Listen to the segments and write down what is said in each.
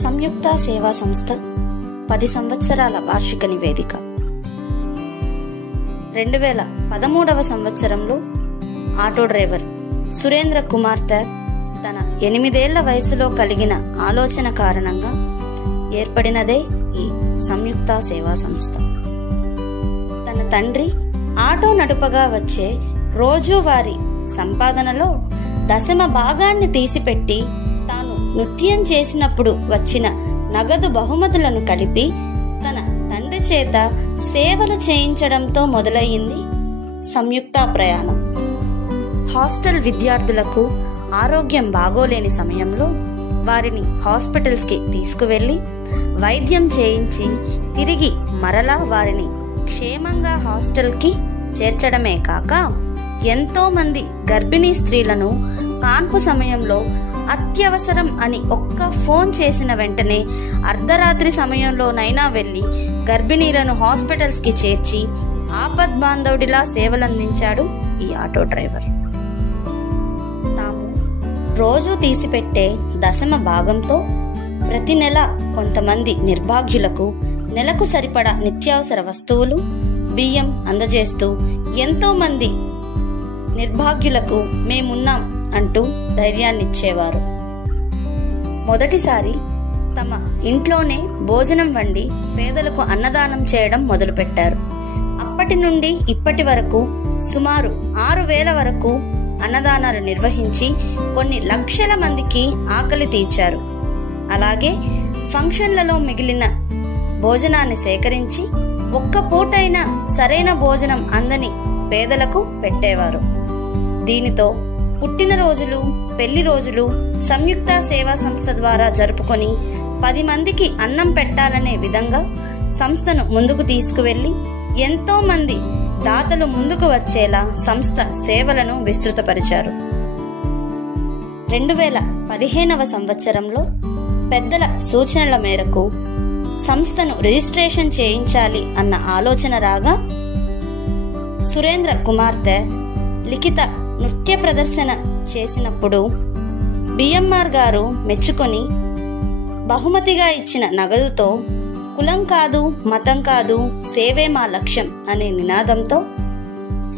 సంయుక్త సేవా సంస్థ 10 సంవత్సరాల వార్షిక నివేదిక. 2013వ సంవత్సరంలో ఆటో డ్రైవర్ సురేంద్ర కుమార్తె తన 8 ఏళ్ల వయసులో కలిగిన ఆలోచన కారణంగా ఏర్పడినదే ఈ సంయుక్త సేవా సంస్థ. తన తండ్రి ఆటో నడుపగా వచ్చే రోజువారీ సంపాదనలో దశమ భాగాన్ని తీసిపెట్టి తాను నృత్యం చేసినప్పుడు వచ్చిన నగదు బహుమతులను కలిపి తన తండ్రి చేత సేవలు చేయించడంతో మొదలయ్యింది సంయుక్త ప్రయాణం. హాస్టల్ విద్యార్థులకు ఆరోగ్యం బాగోలేని సమయంలో వారిని హాస్పిటల్స్కి తీసుకువెళ్ళి వైద్యం చేయించి తిరిగి మరలా వారిని క్షేమంగా హాస్టల్కి చేర్చడమే కాక ఎంతో మంది గర్భిణీ స్త్రీలను కాన్పు సమయంలో అత్యవసరం అని ఒక్క ఫోన్ చేసిన వెంటనే అర్ధరాత్రి సమయంలోనైనా వెళ్ళి గర్భిణీలను హాస్పిటల్స్కి చేర్చి ఆపద్బాంధవుడిలా సేవలందించాడు ఈ ఆటో డ్రైవర్. తాము రోజు తీసిపెట్టే దశమ భాగంతో ప్రతి నెల కొంతమంది నిర్భాగ్యులకు నెలకు సరిపడా నిత్యావసర వస్తువులు, బియ్యం అందజేస్తూ ఎంతో మంది నిర్భాగ్యులకు మేమున్నాం అంటూ ధైర్యాన్నిచ్చేవారు. మొదటిసారి తమ ఇంట్లోనే భోజనం వండి పేదలకు అన్నదానం చేయడం మొదలుపెట్టారు. అప్పటి నుండి ఇప్పటి వరకు సుమారు 6,000 వరకు అన్నదానాలు నిర్వహించి కొన్ని లక్షల మందికి ఆకలి తీర్చారు. అలాగే ఫంక్షన్లలో మిగిలిన భోజనాన్ని సేకరించి ఒక్క పూటైనా సరైన భోజనం అందని పేదలకు పెట్టేవారు. దీనితో పుట్టినరోజులు, పెళ్లి రోజులు సంయుక్త సేవా సంస్థ ద్వారా జరుపుకొని 10 మందికి అన్నం పెట్టాలనే విధంగా సంస్థను ముందుకు తీసుకువెళ్లి ఎంతో మంది దాతలు ముందుకు వచ్చేలా సంస్థ సేవలను విస్తృతపరిచారు. 2015వ సంవత్సరంలో పెద్దల సూచనల మేరకు సంస్థను రిజిస్ట్రేషన్ చేయించాలి అన్న ఆలోచన రాగా సురేంద్ర కుమార్తె లిఖిత నృత్య ప్రదర్శన చేసినప్పుడు బిఎంఆర్ గారు మెచ్చుకొని బహుమతిగా ఇచ్చిన నగదుతో కులం కాదు, మతం కాదు, సేవే మా లక్ష్యం అనే నినాదంతో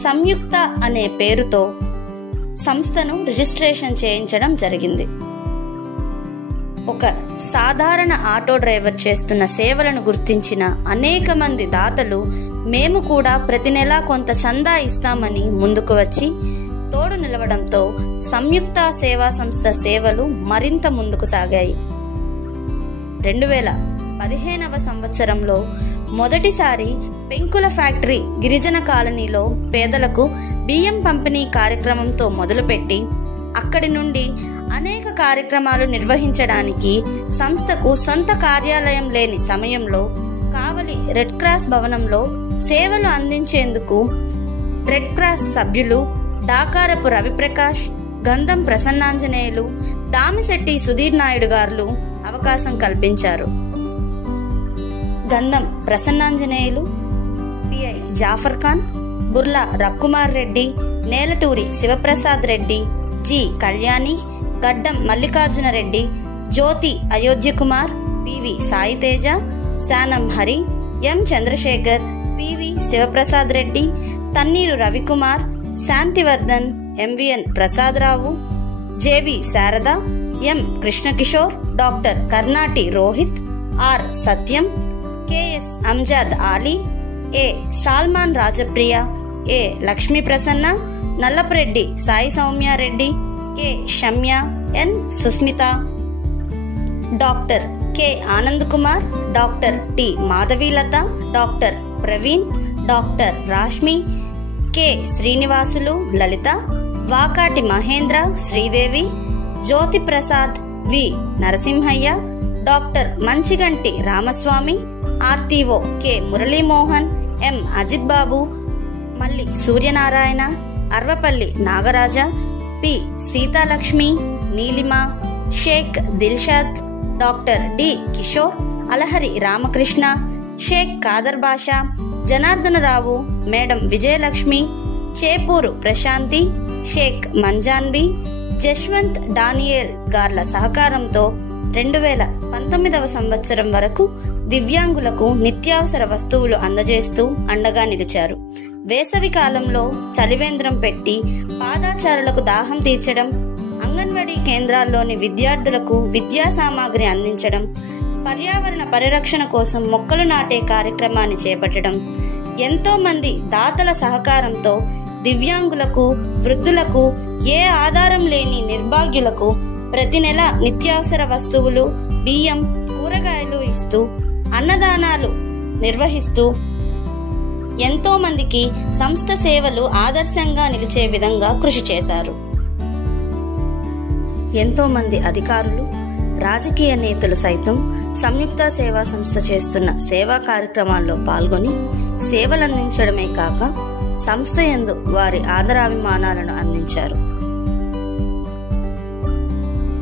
సంయుక్త అనే పేరుతో సంస్థను రిజిస్ట్రేషన్ చేయించడం జరిగింది. ఒక సాధారణ ఆటో డ్రైవర్ చేస్తున్న సేవలను గుర్తించిన అనేక మంది దాతలు మేము కూడా ప్రతి నెలా కొంత చందా ఇస్తామని ముందుకు వచ్చి తోడు నిలవడంతో సంయుక్త సేవా సంస్థ సేవలు మరింత ముందుకు సాగాయి. 2015వ సంవత్సరంలో మొదటిసారి పెంకుల ఫ్యాక్టరీ గిరిజన కాలనీలో పేదలకు బియ్యం పంపిణీ కార్యక్రమంతో మొదలుపెట్టి అక్కడి నుండి అనేక కార్యక్రమాలు నిర్వహించడానికి సంస్థకు సొంత కార్యాలయం లేని సమయంలో కావలి రెడ్ క్రాస్ భవనంలో సేవలు అందించేందుకు రెడ్ క్రాస్ సభ్యులు డాకారపు రవిప్రకాష్, గంధం ప్రసన్నాంజనేయులు, దామిశెట్టి సుధీర్ నాయుడు గారు అవకాశం కల్పించారు. Gandham Prasannanjaneyulu, P I Jafar Khan, Burla Rakkumar Reddy, Nelaturi Sivaprasad Reddy, G Kalyani, Gaddam Mallikarjuna Reddy, Jyothi Ayodhya Kumar, P V Saiteja, Shanam Hari, M Chandrasekhar, P V Sivaprasad Reddy, Tanneeru Ravikumar, Shantivardhan, M V N Prasadarao, J V Sarada, M Krishnakishore, doctor Karnati Rohit, R Satyam, K S Anjad Ali, A Salman Rajapriya, A Lakshmi Prasanna, Nallapareddy Sai Sowmyareddy, K Shamya, N Susmitha, doctor K Anand Kumar, doctor T Madhavilatha, doctor Praveen, doctor Rashmi, K Srinivasulu, Lalitha, Vakati Mahendra, Sridevi, Jyothi Prasad, V Narasimhaiah, doctor Manchiganti Ramaswamy, RTO K Muralimohan, M Ajith Babu, Malli Suryanarayana, Arvapalli Nagaraja, P Seethalakshmi, Neelima, Sheikh Dilshad, doctor D Kishore, Alahari Ramakrishna, Sheikh Khader Basha, Janardhanarao, madam Vijayalakshmi, Chepuru Prashanti, Sheikh Manjanbi, Jaswanth Daniel గార్ల సహకారంతో 2019వ సంవత్సరం వరకు దివ్యాంగులకు నిత్యావసర వస్తువులు అందజేస్తూ అండగా నిలిచారు. వేసవి కాలంలో చలివేంద్రం పెట్టి పాదాచారులకు దాహం తీర్చడం, అంగన్వాడీ కేంద్రాల్లోని విద్యార్థులకు విద్యా సామాగ్రి అందించడం, పర్యావరణ పరిరక్షణ కోసం మొక్కలు నాటే కార్యక్రమాన్ని చేపట్టడం, ఎంతో మంది దాతల సహకారంతో దివ్యాంగులకు, వృద్ధులకు, ఏ ఆధారం లేని నిర్భాగ్యులకు ప్రతి నెల నిత్యావసర వస్తువులు, బియ్యం, కూరగాయలు ఇస్తూ అన్నదానాలు నిర్వహిస్తూ ఎంతో మందికి సంస్థ సేవలు ఆదర్శంగా నిలిచే విధంగా కృషి చేశారు. ఎంతో మంది అధికారులు, రాజకీయ నేతలు సైతం సంయుక్త సేవా సంస్థ చేస్తున్న సేవా కార్యక్రమాల్లో పాల్గొని సేవలందించడమే కాక సంస్థ యందు వారి ఆదరాభిమానాలను అందించారు.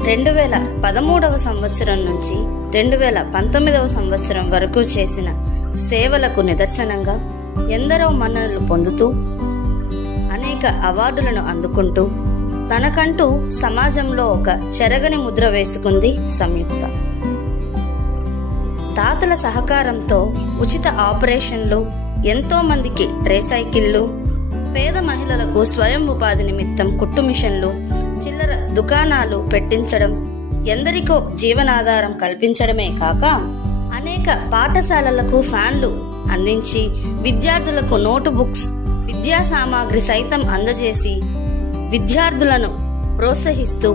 2013వ సంవత్సరం నుంచి 2019వ సంవత్సరం వరకు చేసిన సేవలకు నిదర్శనంగా ఎందరో మన్ననలు పొందుతూ అనేక అవార్డులను అందుకుంటూ తనకంటూ సమాజంలో ఒక చెరగని ముద్ర వేసుకుంది సంయుక్త. దాతల సహకారంతో ఉచిత ఆపరేషన్లు, ఎంతో మందికి ట్రే సైకిళ్లు, పేద మహిళలకు స్వయం ఉపాధి నిమిత్తం కుట్టు మిషన్లు, చిల్లర దుకాణాలు పెట్టించడం, ఎందరికో జీవనాధారం కల్పించడమే కాక అనేక పాఠశాలలకు ఫ్యాన్లు అందించి విద్యార్థులకు నోటు బుక్స్, విద్యా సామాగ్రి సైతం అందజేసి విద్యార్థులను ప్రోత్సహిస్తూ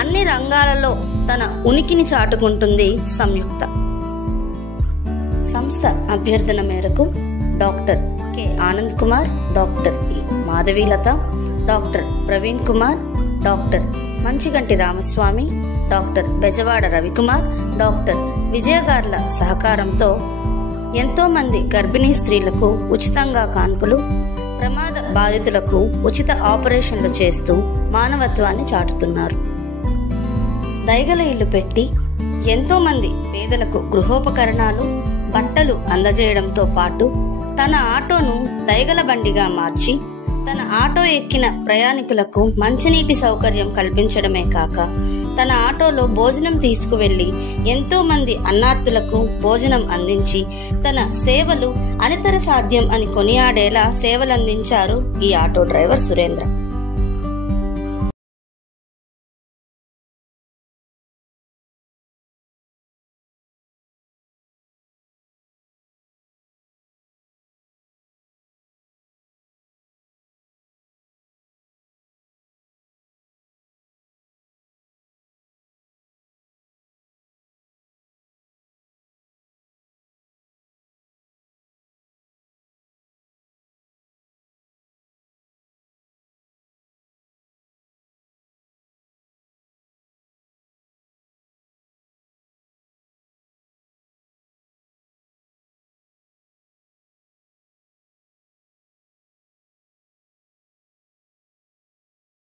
అన్ని రంగాలలో తన ఉనికిని చాటుకుంటుంది సంయుక్త. సంస్థ అభ్యర్థన మేరకు doctor K Anand Kumar, doctor T Madhavilatha, doctor Praveen Kumar, doctor Manchiganti Ramaswamy, doctor Bezawada Ravikumar, doctor విజయగార్ల సహకారంతో ఎంతో మంది గర్భిణీ స్త్రీలకు ఉచితంగా కాన్పులు, ప్రమాద బాధితులకు ఉచిత ఆపరేషన్లు చేస్తూ మానవత్వాన్ని చాటుతున్నారు. దయగల ఇల్లు పెట్టి ఎంతో మంది పేదలకు గృహోపకరణాలు, బట్టలు అందజేయడంతో పాటు తన ఆటోను దయగల బండిగా మార్చి తన ఆటో ఎక్కిన ప్రయాణికులకు మంచినీటి సౌకర్యం కల్పించడమే కాక తన ఆటోలో భోజనం తీసుకువెళ్లి ఎంతో మంది అన్నార్థులకు భోజనం అందించి తన సేవలు అనితర సాధ్యం అని కొనియాడేలా సేవలందించారు ఈ ఆటో డ్రైవర్ సురేంద్ర.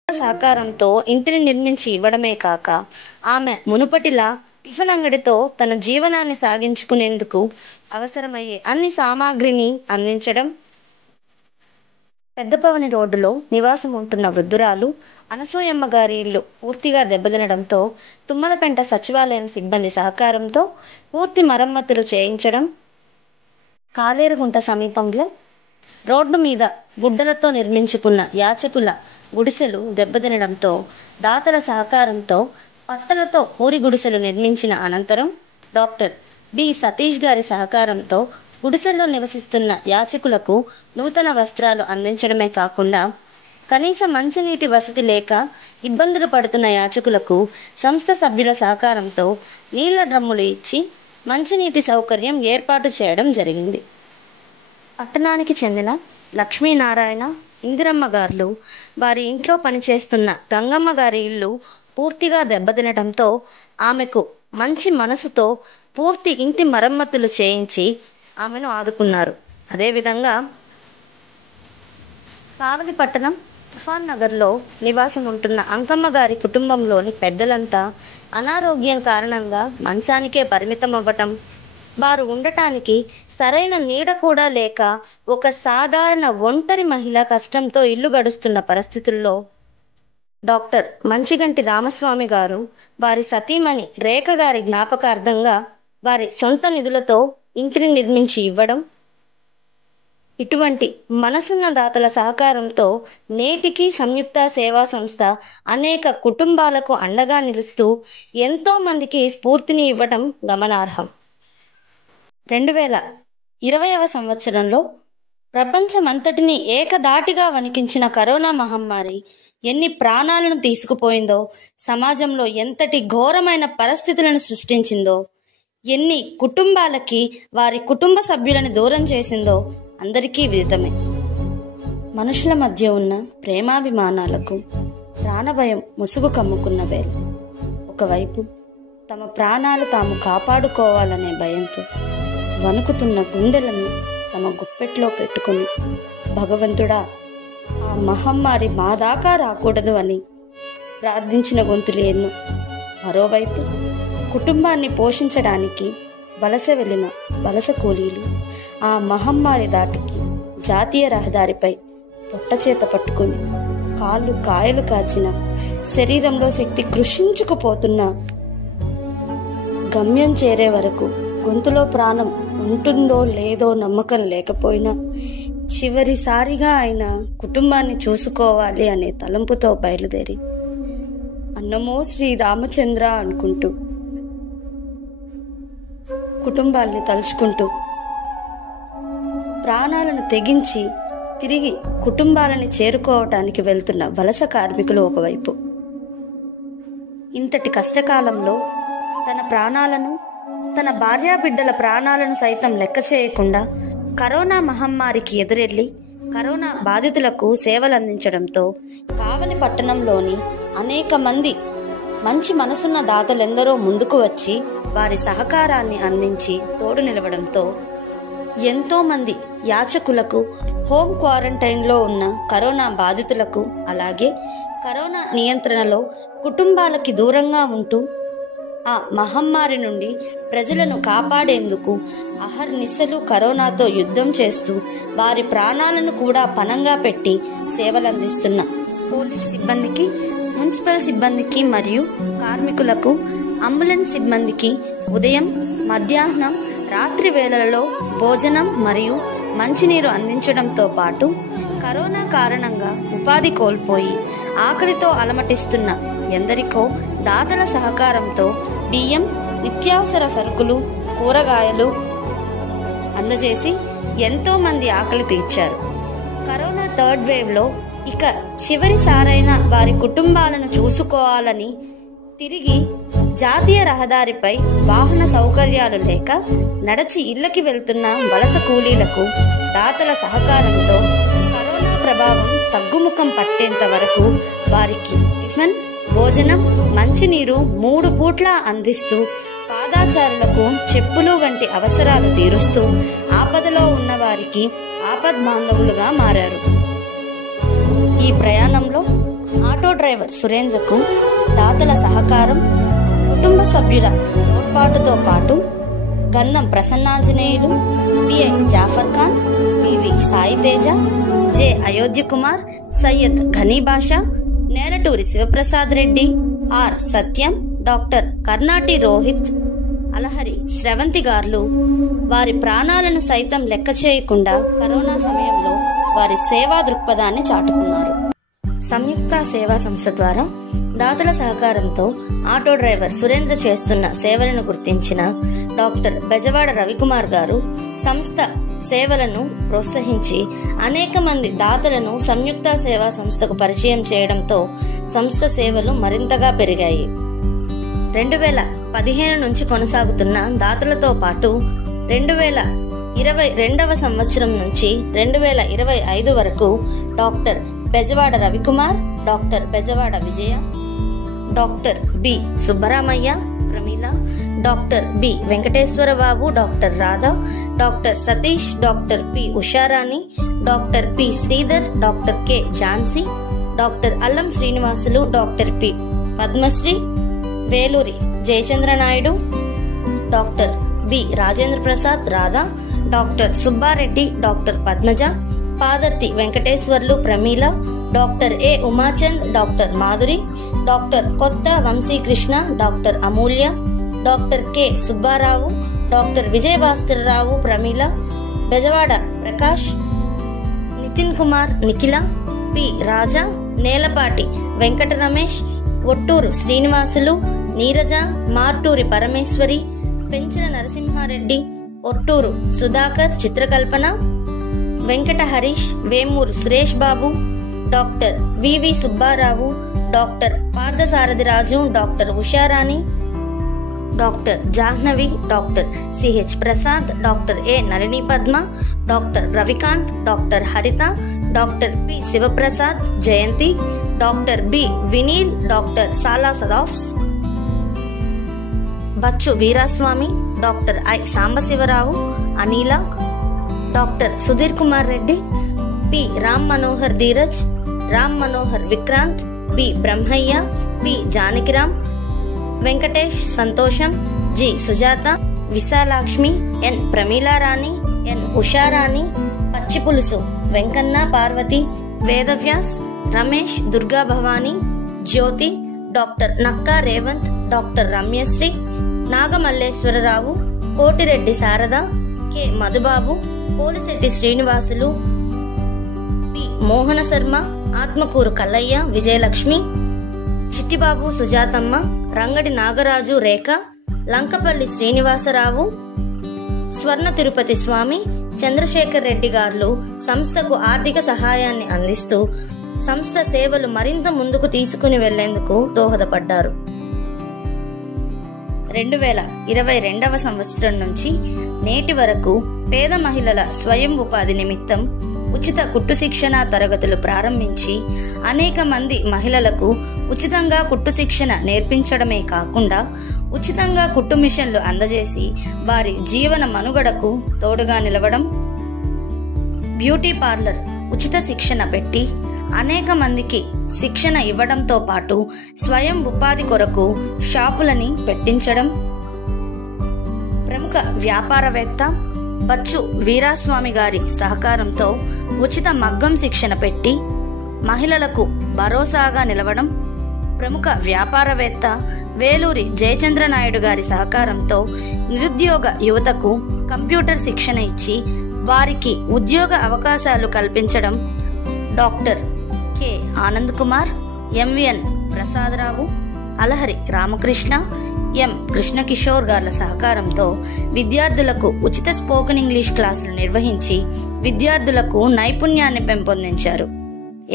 సహకారంతో ఇంటిని నిర్మించి ఇవ్వడమే కాక ఆమె మునుపటిలా టిఫిన్ అంగడితో తన జీవనాన్ని సాగించుకునేందుకు అవసరమయ్యే అన్ని సామాగ్రిని అందించడం, పెద్దపవని రోడ్డులో నివాసం ఉంటున్న వృద్ధురాలు అనసూయమ్మ గారి ఇల్లు పూర్తిగా దెబ్బతినడంతో తుమ్మలపెంట సచివాలయం సిబ్బంది సహకారంతో పూర్తి మరమ్మతులు చేయించడం, కాలేరుగుంట సమీపంలో రోడ్డు మీద గుడ్డలతో నిర్మించుకున్న యాచకుల గుడిసెలు దెబ్బతినడంతో దాతల సహకారంతో పట్టలతో ఊరి గుడిసెలు నిర్మించిన అనంతరం డాక్టర్ బి సతీష్ గారి సహకారంతో గుడిసెల్లో నివసిస్తున్న యాచకులకు నూతన వస్త్రాలు అందించడమే కాకుండా కనీస మంచినీటి వసతి లేక ఇబ్బందులు పడుతున్న యాచకులకు సంస్థ సభ్యుల సహకారంతో నీళ్ల డ్రమ్ములు ఇచ్చి మంచినీటి సౌకర్యం ఏర్పాటు చేయడం జరిగింది. పట్టణానికి చెందిన లక్ష్మీనారాయణ, ఇందిరమ్మ గారు వారి ఇంట్లో పనిచేస్తున్న గంగమ్మ గారి ఇల్లు పూర్తిగా దెబ్బతినడంతో ఆమెకు మంచి మనసుతో పూర్తి ఇంటి మరమ్మతులు చేయించి ఆమెను ఆదుకున్నారు. అదేవిధంగా కావలిపట్టణం తుఫాన్ నగర్లో నివాసం ఉంటున్న అంకమ్మ గారి కుటుంబంలోని పెద్దలంతా అనారోగ్యం కారణంగా మంచానికే పరిమితం అవ్వటం, వారు ఉండటానికి సరైన నీడ కూడా లేక ఒక సాధారణ ఒంటరి మహిళ కష్టంతో ఇల్లు గడుస్తున్న పరిస్థితుల్లో డాక్టర్ మంచిగంటి రామస్వామి గారు వారి సతీమణి రేఖ గారి జ్ఞాపకార్థంగా వారి సొంత నిధులతో ఇంటిని నిర్మించి ఇవ్వడం, ఇటువంటి మనసున్న దాతల సహకారంతో నేటికి సంయుక్త సేవా సంస్థ అనేక కుటుంబాలకు అండగా నిలుస్తూ ఎంతో మందికి స్ఫూర్తిని ఇవ్వడం గమనార్హం. 2020వ సంవత్సరంలో ప్రపంచమంతటినీ ఏకధాటిగా వణికించిన కరోనా మహమ్మారి ఎన్ని ప్రాణాలను తీసుకుపోయిందో, సమాజంలో ఎంతటి ఘోరమైన పరిస్థితులను సృష్టించిందో, ఎన్ని కుటుంబాలకి వారి కుటుంబ సభ్యులను దూరం చేసిందో అందరికీ విదితమే. మనుషుల మధ్య ఉన్న ప్రేమాభిమానాలకు ప్రాణభయం ముసుగు కమ్ముకున్న వేళ ఒకవైపు తమ ప్రాణాలు తాము కాపాడుకోవాలనే భయంతో వణుకుతున్న గుండెలను తమ గుప్పెట్లో పెట్టుకుని, భగవంతుడా ఆ మహమ్మారి మా దాకా రాకూడదు అని ప్రార్థించిన గొంతులు ఎన్నో. మరోవైపు కుటుంబాన్ని పోషించడానికి వలస వెళ్ళిన వలస కూలీలు ఆ మహమ్మారి దాటికి జాతీయ రహదారిపై పొట్టచేత పట్టుకుని కాళ్ళు కాయలు కాచిన, శరీరంలో శక్తి కృషించుకుపోతున్న, గమ్యం చేరే వరకు గొంతులో ప్రాణం ఉంటుందో లేదో నమ్మకం లేకపోయినా చివరిసారిగా ఆయన కుటుంబాన్ని చూసుకోవాలి అనే తలంపుతో బయలుదేరి అన్నమో శ్రీ రామచంద్ర అనుకుంటూ, కుటుంబాల్ని తలుచుకుంటూ ప్రాణాలను తెగించి తిరిగి కుటుంబాలని చేరుకోవటానికి వెళ్తున్న వలస కార్మికులు ఒకవైపు, ఇంతటి కష్టకాలంలో తన ప్రాణాలను, తన భార్యాబిడ్డల ప్రాణాలను సైతం లెక్క చేయకుండా కరోనా మహమ్మారికి ఎదురెళ్లి కరోనా బాధితులకు సేవలు అందించడంతో కావలి పట్టణంలోని అనేక మంది మంచి మనసున్న దాతలెందరో ముందుకు వచ్చి వారి సహకారాన్ని అందించి తోడు నిలవడంతో ఎంతో మంది యాచకులకు, హోమ్ క్వారంటైన్లో ఉన్న కరోనా బాధితులకు, అలాగే కరోనా నియంత్రణలో కుటుంబాలకి దూరంగా ఉంటూ ఆ మహమ్మారి నుండి ప్రజలను కాపాడేందుకు అహర్నిశలు కరోనాతో యుద్ధం చేస్తూ వారి ప్రాణాలను కూడా పణంగా పెట్టి సేవలందిస్తున్న పోలీస్ సిబ్బందికి, మున్సిపల్ సిబ్బందికి మరియు కార్మికులకు, అంబులెన్స్ సిబ్బందికి ఉదయం, మధ్యాహ్నం, రాత్రి వేళలలో భోజనం మరియు మంచినీరు అందించడంతో పాటు కరోనా కారణంగా ఉపాధి కోల్పోయి ఆకలితో అలమటిస్తున్న ఎందరికో దాతల సహకారంతో బియ్యం, నిత్యావసర సరుకులు, కూరగాయలు అందజేసి ఎంతో మంది ఆకలి తీర్చారు. కరోనా థర్డ్ వేవ్లో ఇక చివరిసారైన వారి కుటుంబాలను చూసుకోవాలని తిరిగి జాతీయ రహదారిపై వాహన సౌకర్యాలు లేక నడచి ఇళ్లకి వెళ్తున్న వలస కూలీలకు దాతల సహకారంతో కరోనా ప్రభావం తగ్గుముఖం పట్టేంత వరకు వారికి టిఫిన్, భోజనం, మంచినీరు 3 పూట్ల అందిస్తూ పాదాచారులకు చెప్పులు వంటి అవసరాలు తీరుస్తూ ఆపదలో ఉన్న వారికి ఆపద్బాంధవులుగా మారారు. ఈ ప్రయాణంలో ఆటో డ్రైవర్ సురేంద్రకు దాతల సహకారం, కుటుంబ సభ్యుల తోడ్పాటుతో పాటు Gandham Prasannanjaneyulu, P I Jafar Khan, P V Saiteja, J Ayodhya Kumar, Syed Ghani Basha, Nelaturi Sivaprasad Reddy, R Satyam, doctor Karnati Rohit, Alahari Sravanthi గార్లు వారి ప్రాణాలను సైతం లెక్క చేయకుండా కరోనా సమయంలో వారి సేవా దృక్పథాన్ని చాటుకున్నారు. సంయుక్త సేవా సంస్థ ద్వారా దాతల సహకారంతో ఆటో డ్రైవర్ సురేంద్ర చేస్తున్న సేవలను గుర్తించిన డాక్టర్ బెజవాడ రవికుమార్ గారు సంస్థ సేవలను ప్రోత్సహించి అనేక మంది దాతలను సంయుక్త సేవా సంస్థకు పరిచయం చేయడంతో సంస్థ సేవలు మరింతగా పెరిగాయి. 2015 నుంచి కొనసాగుతున్న దాతలతో పాటు 2022వ సంవత్సరం నుంచి 2025 వరకు doctor Bezawada Ravikumar, doctor Bezawada Vijaya, doctor B Subbaramaiah, Pramila, doctor B Venkateswarababu, doctor Radha, doctor Satish, doctor P Usharani, doctor P Sridhar, doctor K Jhansi, doctor Allam Srinivasulu, doctor P Padmasri, Veluri Jayachandranaidu, doctor B Rajendra Prasad, Radha, doctor Subbareddy, doctor Padmaja, Padarthi Venkateswarlu, Pramila, doctor A Umachand, doctor Madhuri, doctor Kotha Vamsikrishna, doctor Amulya, doctor K Subbarao, doctor Vijayabhaskararao Pramila, Bezawada Prakash, Nitin Kumar Nikhila, P Raja, Nelapati Venkata Ramesh, Vutturu Srinivasulu, Neeraja, Marturi Parameswari, Penchina Narasimhareddy, Vutturu Sudhakar Chitrakalpana, Venkata Harish, Vemuru Suresh Babu, doctor V V Subbarao, doctor Parthasarathiraju, doctor Usharani, doctor Jahnavi, doctor C H Prasad, doctor A Nalini Padma, doctor Ravikanth, doctor Haritha, doctor P Sivaprasad, Jayanthi, doctor B Vineel, doctor Sala Sadafs, Bachchu Veeraswamy, doctor I Sambasivarao, Anila, doctor Sudheer Kumar Reddy, P Ram Manohar Dheeraj, Ram Manohar Vikranth, B Brahmaiah, P Janakiram, Venkatesh Santosham, G Sujatha, Visalakshmi, N Pramilarani, N Usharani, Pachipulusu Venkanna Parvathi, Vedavyas, Ramesh, Durga Bhavani, Jyothi, doctor Nakka Revanth, doctor Ramyasri, Nagamalleswararao, Kotireddy Sarada, K Madhubabu, Polisetti Srinivasulu, P Mohana Sarma, Atmakuru Kallaiah, Vijayalakshmi, Chittibabu, Sujathamma, Rangadi Nagaraju, Rekha, Lankapalli Srinivasarao, Swarna Tirupati స్వామి, చంద్రశేఖర్ రెడ్డి గారు సంస్థకు ఆర్థిక సహాయాన్ని అందిస్తూ సంస్థ సేవలు మరింత ముందుకు తీసుకుని వెళ్లేందుకు దోహదపడ్డారు. 2022వ సంవత్సరం నుంచి నేటి వరకు పేద మహిళల స్వయం ఉపాధి నిమిత్తం ఉచిత కుట్టు శిక్షణ తరగతులు ప్రారంభించి అనేక మంది మహిళలకు ఉచితంగా కుట్టు శిక్షణ నేర్పించడమే కాకుండా ఉచితంగా కుట్టు మిషన్లు అందజేసి వారి జీవన మనుగడకు తోడుగా నిలవడం, బ్యూటీ పార్లర్ ఉచిత శిక్షణ పెట్టి అనేక మందికి శిక్షణ ఇవ్వడంతో పాటు స్వయం ఉపాధి కొరకు షాపులని పెట్టించడం, ప్రముఖ వ్యాపారవేత్త బచ్చు వీరాస్వామి గారి సహకారంతో ఉచిత మగ్గం శిక్షణ పెట్టి మహిళలకు భరోసాగా నిలవడం, ప్రముఖ వ్యాపారవేత్త వేలూరి జయచంద్ర నాయుడు గారి సహకారంతో నిరుద్యోగ యువతకు కంప్యూటర్ శిక్షణ ఇచ్చి వారికి ఉద్యోగ అవకాశాలు కల్పించడం, doctor K Anand Kumar, M V N Prasadarao, Alahari Ramakrishna, M Krishnakishore గార్ల సహకారంతో విద్యార్థులకు ఉచిత స్పోకెన్ ఇంగ్లీష్ క్లాసులు నిర్వహించి విద్యార్థులకు నైపుణ్యాన్ని పెంపొందించారు.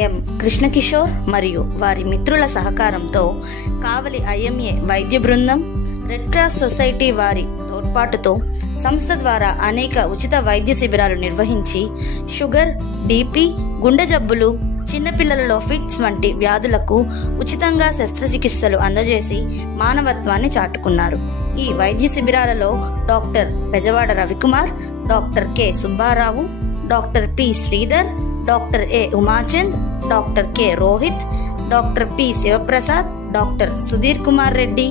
ఎం కృష్ణకిషోర్ మరియు వారి మిత్రుల సహకారంతో కావలి ఐఎంఏ వైద్య బృందం, రెడ్ క్రాస్ సొసైటీ వారి తోడ్పాటుతో సంస్థ ద్వారా అనేక ఉచిత వైద్య శిబిరాలు నిర్వహించి షుగర్, బీపీ, గుండె జబ్బులు, చిన్నపిల్లలలో ఫిట్స్ వంటి వ్యాధులకు ఉచితంగా శస్త్రచికిత్సలు అందజేసి మానవత్వాన్ని చాటుకున్నారు. ఈ వైద్య శిబిరాలలో doctor Bezawada Ravikumar, doctor K Subbarao, doctor P Sridhar, doctor A Umachand, doctor K Rohit, doctor P Sivaprasad, doctor Sudheer Kumar Reddy,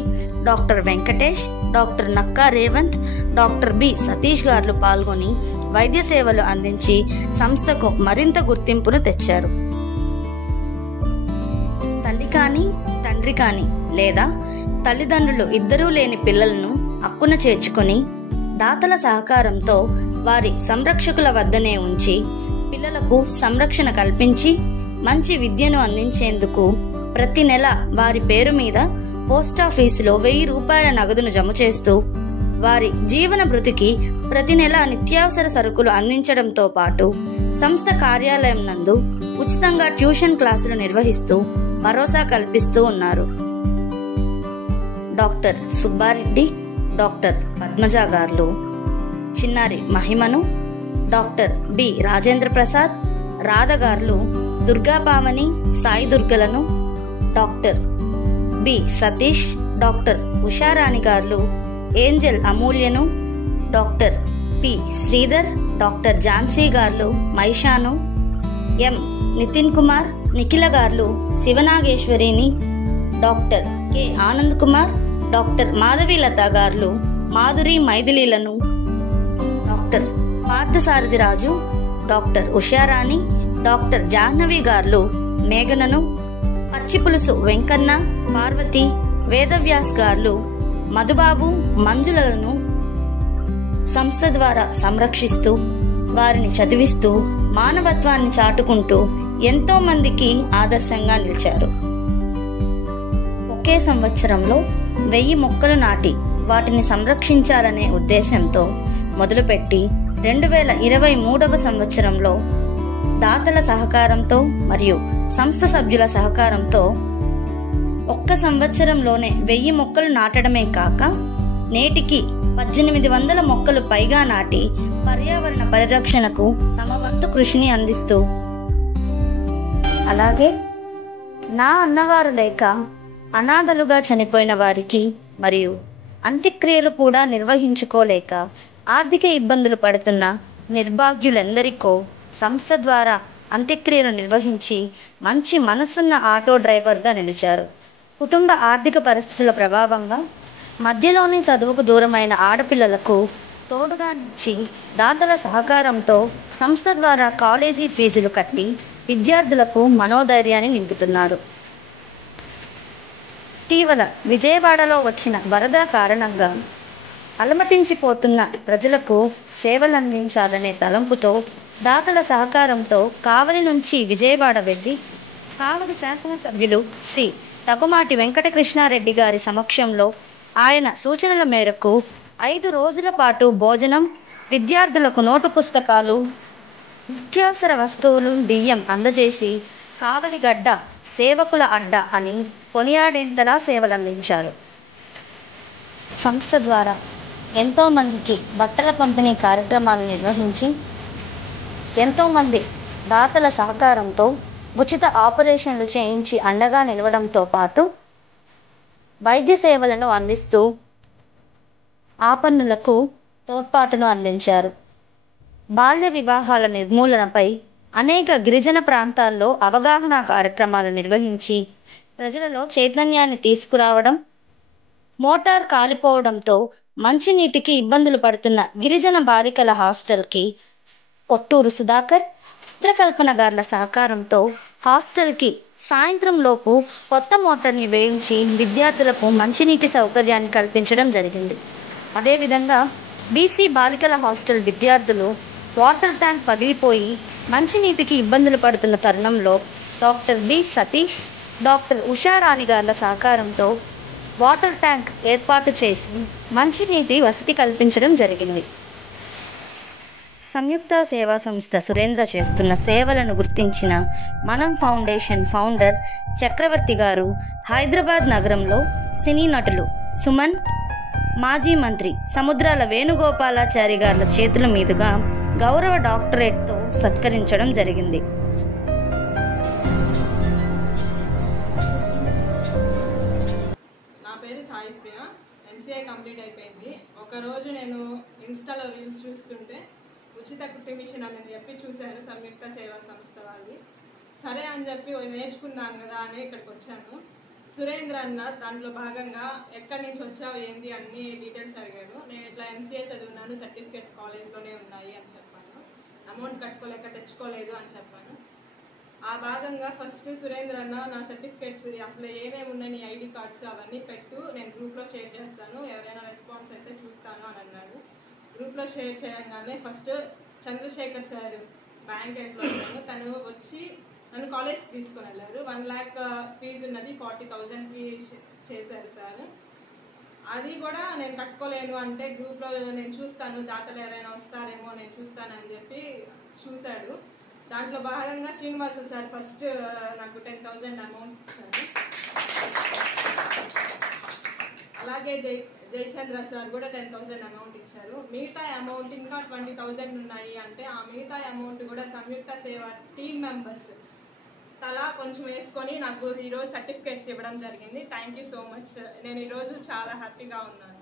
doctor Venkatesh, doctor Nakka Revanth, doctor B Satish గారు పాల్గొని వైద్య సేవలు అందించి సంస్థకు మరింత గుర్తింపును తెచ్చారు. తల్లి కాని తండ్రి కాని లేదా తల్లిదండ్రులు ఇద్దరూ లేని పిల్లలను అక్కున చేర్చుకుని దాతల సహకారంతో వారి సంరక్షకుల వద్దనే ఉంచి పిల్లలకు సంరక్షణ కల్పించి మంచి విద్యను అందించేందుకు ప్రతి నెల వారి పేరు మీద పోస్టాఫీసులో 1000 రూపాయల నగదును జమ చేస్తూ వారి జీవన భృతికి ప్రతి నెల నిత్యావసర సరుకులు అందించడంతో పాటు సంస్థ కార్యాలయం నందు ఉచితంగా ట్యూషన్ క్లాసులు నిర్వహిస్తూ భరోసా కల్పిస్తూ ఉన్నారు. డాక్టర్ సుబ్బారెడ్డి, డాక్టర్ పద్మజ గారు చిన్నారి మహిమను, డాక్టర్ బి రాజేంద్ర ప్రసాద్, రాధ గారు దుర్గాపావని, సాయి దుర్గలను, doctor B Satish, doctor Usharani గారు ఏంజల్ అమూల్యను, doctor P Sridhar, doctor Jhansi గారు మైషాను, ఎం నితిన్ కుమార్, నిఖిల గారు శివనాగేశ్వరిని, doctor K Anand Kumar, doctor Madhavilatha గారు మాధురి మైథిలీలను, doctor Parthasarathiraju, doctor Usharani, doctor Jahnavi గారు మేఘనను, పచ్చిపులుసు వెంకన్న, పార్వతి, వేదవ్యాస్ గారు, మధుబాబు, మంజులను సంస్థ ద్వారా సంరక్షిస్తూ వారిని చదివిస్తూ మానవత్వాన్ని చాటుకుంటూ ఎంతో మందికి ఆదర్శంగా నిలిచారు. ఒకే సంవత్సరంలో 1000 మొక్కలు నాటి వాటిని సంరక్షించాలనే ఉద్దేశంతో మొదలుపెట్టి 2023వ సంవత్సరంలో దాతల సహకారంతో మరియు సంస్థ సభ్యుల సహకారంతో ఒక్క సంవత్సరంలోనే 1000 మొక్కలు నాటడమే కాక నేటికి 1800 మొక్కలు పైగా నాటి పర్యావరణ పరిరక్షణకు తమ వంతు కృషిని అందిస్తూ, అలాగే నా అన్నగారు లేక అనాథలుగా చనిపోయిన వారికి మరియు అంత్యక్రియలు కూడా నిర్వహించుకోలేక ఆర్థిక ఇబ్బందులు పడుతున్న నిర్భాగ్యులెందరికో సంస్థ ద్వారా అంత్యక్రియలు నిర్వహించి మంచి మనసున్న ఆటో డ్రైవర్గా నిలిచారు. కుటుంబ ఆర్థిక పరిస్థితుల ప్రభావంగా మధ్యలోనే చదువుకు దూరమైన ఆడపిల్లలకు తోడుగా నిలిచి దాతల సహకారంతో సంస్థ ద్వారా కాలేజీ ఫీజులు కట్టి విద్యార్థులకు మనోధైర్యాన్ని నింపుతున్నారు. ఇటీవల విజయవాడలో వచ్చిన వరద కారణంగా అలమటించిపోతున్న ప్రజలకు సేవలందించాలనే తలంపుతో దాతల సహకారంతో కావలి నుంచి విజయవాడ వెళ్ళి కావలి శాసనసభ్యులు శ్రీ తగుమాటి వెంకటకృష్ణారెడ్డి గారి సమక్షంలో ఆయన సూచనల మేరకు 5 రోజుల పాటు భోజనం, విద్యార్థులకు నోటు పుస్తకాలు, నిత్యావసర వస్తువులు, బియ్యం అందజేసి కావలిగడ్డ సేవకుల అడ్డ అని కొనియాడేంతలా సేవలందించారు. సంస్థ ద్వారా ఎంతోమందికి బట్టల పంపిణీ కార్యక్రమాలు నిర్వహించి ఎంతోమంది దాతల సహకారంతో ఉచిత ఆపరేషన్లు చేయించి అండగా నిలవడంతో పాటు వైద్య సేవలను అందిస్తూ ఆపన్నులకు తోడ్పాటును అందించారు. బాల్య వివాహాల నిర్మూలనపై అనేక గిరిజన ప్రాంతాల్లో అవగాహన కార్యక్రమాలు నిర్వహించి ప్రజలలో చైతన్యాన్ని తీసుకురావడం, మోటార్ కాలిపోవడంతో మంచినీటికి ఇబ్బందులు పడుతున్న గిరిజన బాలికల హాస్టల్కి కొట్టూరు సుధాకర్, చిత్రకల్పన గార్ల సహకారంతో హాస్టల్కి సాయంత్రం లోపు కొత్త మోటార్ని వేయించి విద్యార్థులకు మంచినీటి సౌకర్యాన్ని కల్పించడం జరిగింది. అదేవిధంగా బీసీ బాలికల హాస్టల్ విద్యార్థులు వాటర్ ట్యాంక్ పగిలిపోయి మంచినీటికి ఇబ్బందులు పడుతున్న తరుణంలో doctor B Satish, doctor Usharani గార్ల సహకారంతో వాటర్ ట్యాంక్ ఏర్పాటు చేసి మంచినీటి వసతి కల్పించడం జరిగింది. సంయుక్త సేవా సంస్థ సురేంద్ర చేస్తున్న సేవలను గుర్తించిన మనం ఫౌండేషన్ ఫౌండర్ చక్రవర్తి గారు హైదరాబాద్ నగరంలో సినీ నటులు సుమన్, మాజీ మంత్రి సముద్రాల వేణుగోపాలాచారి గార్ల చేతుల మీదుగా గౌరవ డాక్టరేట్తో సత్కరించడం జరిగింది. నా పేరు సాయి ప్రియ, ఎంసీఏ కంప్లీట్ అయిపోయింది. ఒకరోజు నేను ఇన్స్టాలో రీల్స్ చూస్తుంటే ఉచిత కుట్టి మిషన్ అని చెప్పి చూశాను సంయుక్త సేవా సంస్థ వాళ్ళది. సరే అని చెప్పి నేర్చుకున్నాను కదా అని ఇక్కడికి వచ్చాను. సురేంద్ర అన్న దాంట్లో భాగంగా ఎక్కడి నుంచి వచ్చావు ఏంటి అన్ని డీటెయిల్స్ అడిగాడు. నేను ఇట్లా ఎంసీఏ చదువున్నాను, సర్టిఫికేట్స్ కాలేజ్లోనే ఉన్నాయి అని చెప్పాను. అమౌంట్ కట్టుకోలేక తెచ్చుకోలేదు అని చెప్పాను. ఆ భాగంగా ఫస్ట్ సురేంద్ర అన్న నా సర్టిఫికేట్స్ అసలు ఏమేమి ఉన్నాయి, నీ ఐడి కార్డ్స్ అవన్నీ పెట్టు, నేను గ్రూప్లో షేర్ చేస్తాను, ఎవరైనా రెస్పాన్స్ అయితే చూస్తాను అని అన్నాడు. గ్రూప్లో షేర్ చేయగానే first Chandrashekhar sir bank employee, తను వచ్చి నన్ను కాలేజ్కి తీసుకొని వెళ్ళారు. 1 lakh ఫీజు ఉన్నది 40,000కి చేశారు సార్. అది కూడా నేను కట్టుకోలేను అంటే గ్రూప్లో నేను చూస్తాను, దాతలు ఎవరైనా వస్తారేమో నేను చూస్తానని చెప్పి చూశాడు. దాంట్లో భాగంగా శ్రీనివాసులు సార్ ఫస్ట్ నాకు 10,000 అమౌంట్ ఇచ్చారు. అలాగే జయచంద్ర సార్ కూడా 10,000 అమౌంట్ ఇచ్చారు. మిగతా అమౌంట్ ఇంకా 20,000 ఉన్నాయి అంటే ఆ మిగతా అమౌంట్ కూడా సంయుక్త సేవ టీమ్ మెంబర్స్ తలా కొంచెం వేసుకొని నాకు ఈరోజు సర్టిఫికేట్స్ ఇవ్వడం జరిగింది. Thank you so much. నేను ఈరోజు చాలా హ్యాపీగా ఉన్నాను.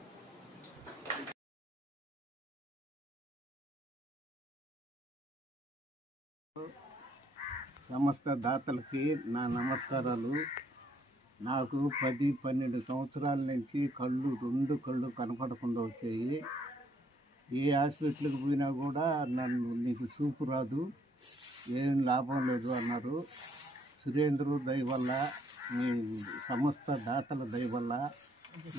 సమస్త దాతలకి నా నమస్కారాలు. నాకు 10-12 సంవత్సరాల నుంచి రెండు కళ్ళు కనపడకుండా వచ్చాయి. ఏ హాస్పిటల్కి పోయినా కూడా నీకు చూపు రాదు, ఏం లాభం లేదు అన్నారు. సురేంద్రు దయ వల్ల, మీ సమస్త దాతల దయ వల్ల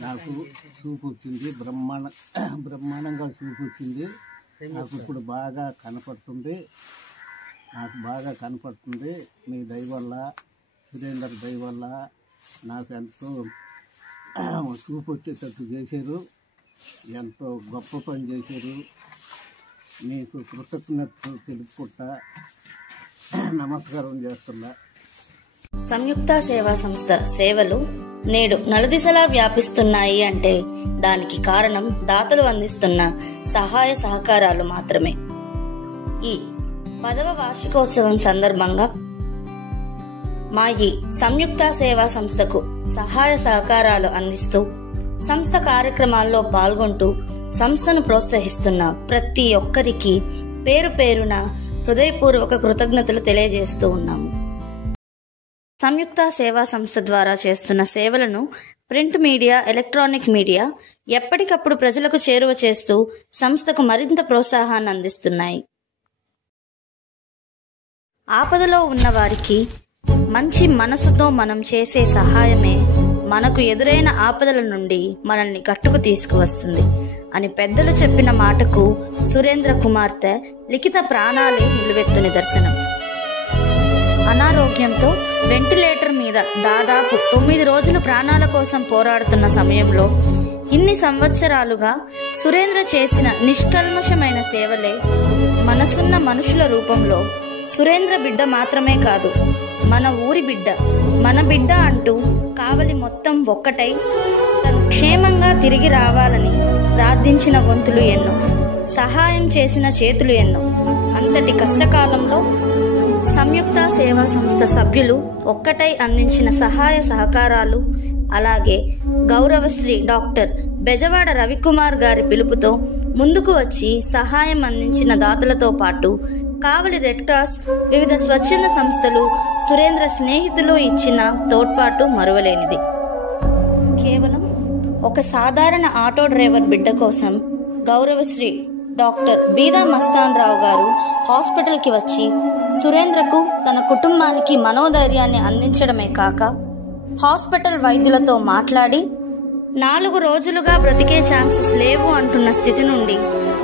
నాకు చూపు వచ్చింది, బ్రహ్మాండంగా చూపు వచ్చింది. నాకు ఇప్పుడు బాగా కనపడుతుంది, మీ దయ వల్ల, సురేందర్ దయ వల్ల నాకు ఎంతో చూపు వచ్చేటట్టు చేశారు, ఎంతో గొప్ప పని చేశారు. మీకు కృతజ్ఞతలు తెలుపుకుంటా నమస్కారం చేస్తున్నా. సంయుక్త సేవా సంస్థ సేవలు నేడు నలుదిశలా వ్యాపిస్తున్నాయి అంటే దానికి కారణం దాతలు అందిస్తున్న సహాయ సహకారాలు మాత్రమే. ఈ 10వ వార్షికోత్సవం సందర్భంగా మా ఈ సంయుక్త సేవా సంస్థకు సహాయ సహకారాలు అందిస్తూ సంస్థ కార్యక్రమాల్లో పాల్గొంటూ సంస్థను ప్రోత్సహిస్తున్న ప్రతి ఒక్కరికి పేరు పేరున హృదయపూర్వక కృతజ్ఞతలు తెలియజేస్తూ ఉన్నాము. సంయుక్త సేవా సంస్థ ద్వారా చేస్తున్న సేవలను ప్రింట్ మీడియా, ఎలక్ట్రానిక్ మీడియా ఎప్పటికప్పుడు ప్రజలకు చేరువ చేస్తూ సంస్థకు మరింత ప్రోత్సాహాన్ని అందిస్తున్నాయి. ఆపదలో ఉన్న వారికి మంచి మనసుతో మనం చేసే సహాయమే మనకు ఎదురైన ఆపదల నుండి మనల్ని గట్టుకు తీసుకువస్తుంది అని పెద్దలు చెప్పిన మాటకు సురేంద్ర కుమార్తె లిఖిత ప్రాణాలే నిలువెత్తు నిదర్శనం. అనారోగ్యంతో వెంటిలేటర్ మీద దాదాపు 9 రోజులు ప్రాణాల కోసం పోరాడుతున్న సమయంలో ఇన్ని సంవత్సరాలుగా సురేంద్ర చేసిన నిష్కల్మషమైన సేవలే మనసున్న మనుషుల రూపంలో సురేంద్ర బిడ్డ మాత్రమే కాదు, మన ఊరి బిడ్డ, మన బిడ్డ అంటూ కావలి మొత్తం ఒక్కటై తను క్షేమంగా తిరిగి రావాలని ప్రార్థించిన గొంతులు ఎన్నో, సహాయం చేసిన చేతులు ఎన్నో. అంతటి కష్టకాలంలో సంయుక్త సేవా సంస్థ సభ్యులు ఒక్కటై అందించిన సహాయ సహకారాలు, అలాగే గౌరవశ్రీ డాక్టర్ బెజవాడ రవికుమార్ గారి పిలుపుతో ముందుకు వచ్చి సహాయం అందించిన దాతలతో పాటు కావలి రెడ్ క్రాస్, వివిధ స్వచ్ఛంద సంస్థలు, సురేంద్ర స్నేహితులు ఇచ్చిన తోడ్పాటు మరువలేనిది. కేవలం ఒక సాధారణ ఆటో డ్రైవర్ బిడ్డ కోసం గౌరవశ్రీ డాక్టర్ బీదా మస్తాన్ రావు గారు హాస్పిటల్కి వచ్చి సురేంద్రకు, తన కుటుంబానికి మనోధైర్యాన్ని అందించడమే కాక హాస్పిటల్ వైద్యులతో మాట్లాడి 4 రోజులుగా బ్రతికే ఛాన్సెస్ లేవు అంటున్న స్థితి నుండి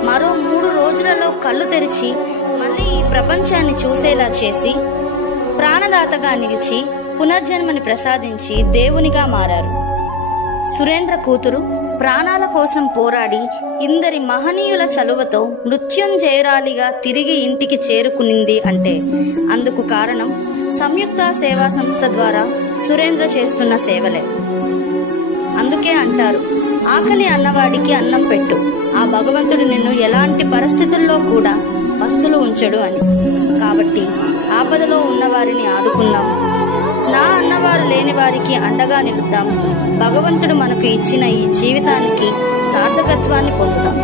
మరో 3 రోజులలో కళ్ళు తెరిచి మళ్ళీ ఈ ప్రపంచాన్ని చూసేలా చేసి ప్రాణదాతగా నిలిచి పునర్జన్మని ప్రసాదించి దేవునిగా మారారు. సురేంద్ర కూతురు ప్రాణాల కోసం పోరాడి ఇందరి మహనీయుల చలువతో మృత్యుంజయురాలిగా తిరిగి ఇంటికి చేరుకునింది అంటే అందుకు కారణం సంయుక్త సేవా సంస్థ ద్వారా సురేంద్ర చేస్తున్న సేవలే. అందుకే అంటారు, ఆకలి అన్నవాడికి అన్నం పెట్టు, ఆ భగవంతుడు నిన్ను ఎలాంటి పరిస్థితుల్లో కూడా పస్తులు ఉంచడు అని. కాబట్టి ఆపదలో ఉన్నవారిని ఆదుకుందాము, నా అన్నవారు లేని వారికి అండగా నిలుద్దాము, భగవంతుడు మనకు ఇచ్చిన ఈ జీవితానికి సార్థకత్వాన్ని పొందుదాం.